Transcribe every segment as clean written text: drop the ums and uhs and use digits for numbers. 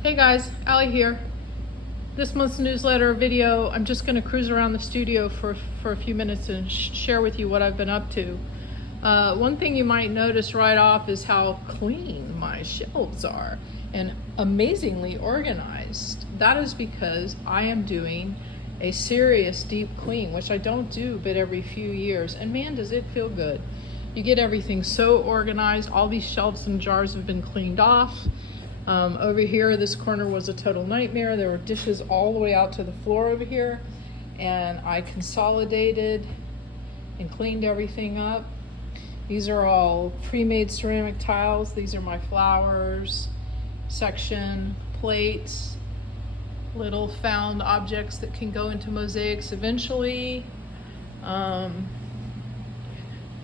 Hey guys, Allie here. This month's newsletter video, I'm just going to cruise around the studio for a few minutes and share with you what I've been up to. One thing you might notice right off is how clean my shelves are and amazingly organized. That is because I am doing a serious deep clean, which I don't do but every few years, and man does it feel good. You get everything so organized. All these shelves and jars have been cleaned off. Over here, this corner was a total nightmare. There were dishes all the way out to the floor over here, and I consolidated and cleaned everything up. These are all pre-made ceramic tiles. These are my flowers section, plates, little found objects that can go into mosaics eventually.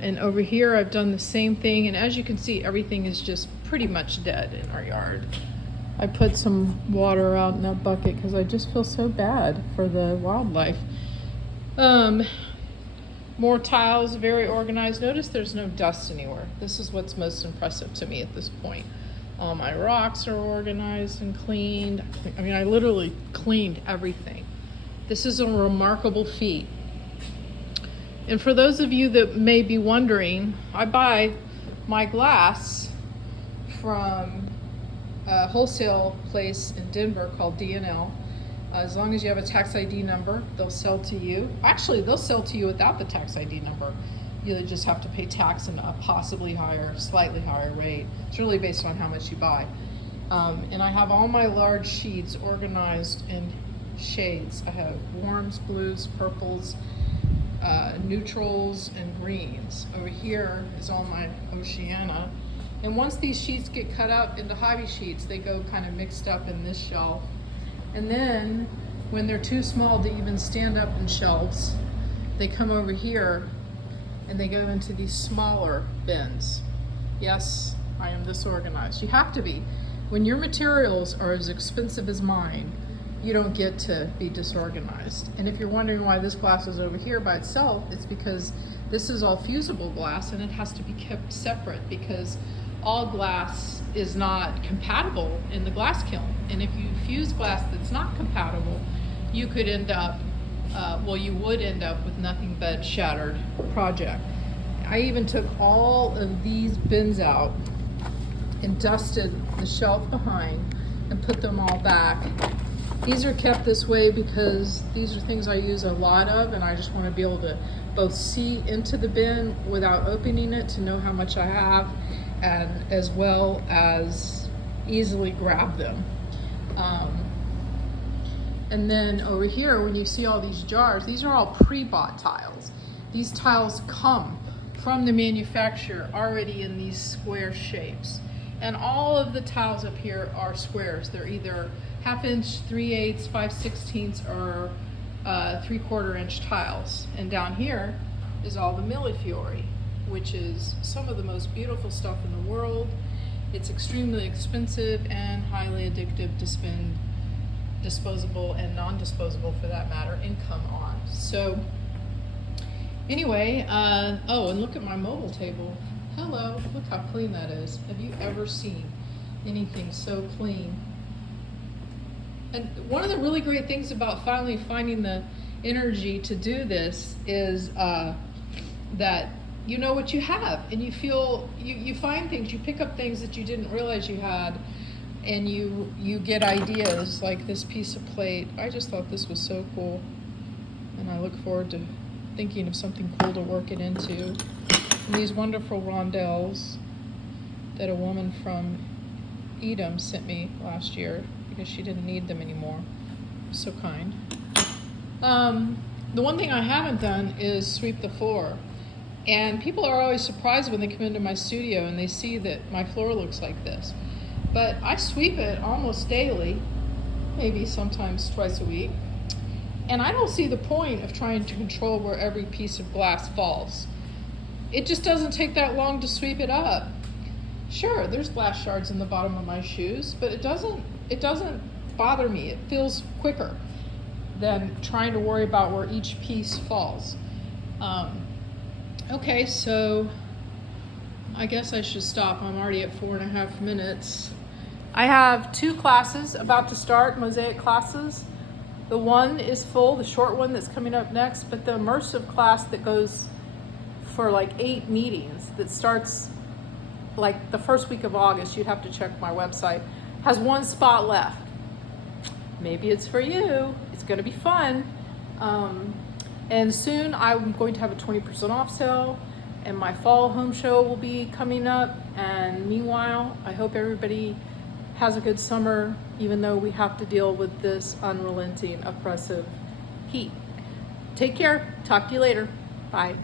And over here I've done the same thing, and as you can see, everything is just pretty much dead in our yard. I put some water out in that bucket because I just feel so bad for the wildlife. More tiles, very organized. Notice there's no dust anywhere. This is what's most impressive to me at this point. All my rocks are organized and cleaned. I mean, I literally cleaned everything. This is a remarkable feat. And for those of you that may be wondering, I buy my glass from a wholesale place in Denver called D&L. As long as you have a tax ID number, they'll sell to you. Actually, they'll sell to you without the tax ID number. You just have to pay tax in a possibly higher, slightly higher rate. It's really based on how much you buy. And I have all my large sheets organized in shades. I have warms, blues, purples, neutrals, and greens. Over here is all my Oceana. And once these sheets get cut up into hobby sheets, they go kind of mixed up in this shelf. And then when they're too small to even stand up in shelves, they come over here and they go into these smaller bins. Yes, I am this organized. You have to be. When your materials are as expensive as mine, you don't get to be disorganized. And if you're wondering why this glass is over here by itself, it's because this is all fusible glass and it has to be kept separate because all glass is not compatible in the glass kiln. And if you fuse glass that's not compatible, you could end up, you would end up with nothing but shattered project. I even took all of these bins out and dusted the shelf behind and put them all back. These are kept this way because these are things I use a lot of, and I just want to be able to both see into the bin without opening it to know how much I have, and as well as easily grab them. And then over here, when you see all these jars, these are all pre-bought tiles. These tiles come from the manufacturer already in these square shapes. And all of the tiles up here are squares. They're either 1/2 inch, 3/8, 5/16, or 3/4 inch tiles. And down here is all the millefiori, which is some of the most beautiful stuff in the world. It's extremely expensive and highly addictive to spend disposable and non-disposable, for that matter, income on. So anyway, oh, and look at my mobile table. Hello, look how clean that is. Have you ever seen anything so clean? And one of the really great things about finally finding the energy to do this is that you know what you have, and you feel, you find things, you pick up things that you didn't realize you had, and you get ideas like this piece of plate. I just thought this was so cool, and I look forward to thinking of something cool to work it into. And these wonderful rondelles that a woman from Edom sent me last year because she didn't need them anymore. So kind. The one thing I haven't done is sweep the floor. And people are always surprised when they come into my studio and they see that my floor looks like this. But I sweep it almost daily, maybe sometimes twice a week. And I don't see the point of trying to control where every piece of glass falls. It just doesn't take that long to sweep it up. Sure, there's glass shards in the bottom of my shoes, but it doesn't bother me. It feels quicker than trying to worry about where each piece falls. Okay, so I guess I should stop. I'm already at 4.5 minutes. I have 2 classes about to start, mosaic classes. The one is full, the short one that's coming up next, but the immersive class that goes for like 8 meetings, that starts like the first week of August, you'd have to check my website, has 1 spot left. Maybe it's for you. It's gonna be fun. And soon I'm going to have a 20% off sale, and my fall home show will be coming up. And meanwhile, I hope everybody has a good summer, even though we have to deal with this unrelenting, oppressive heat. Take care. Talk to you later. Bye.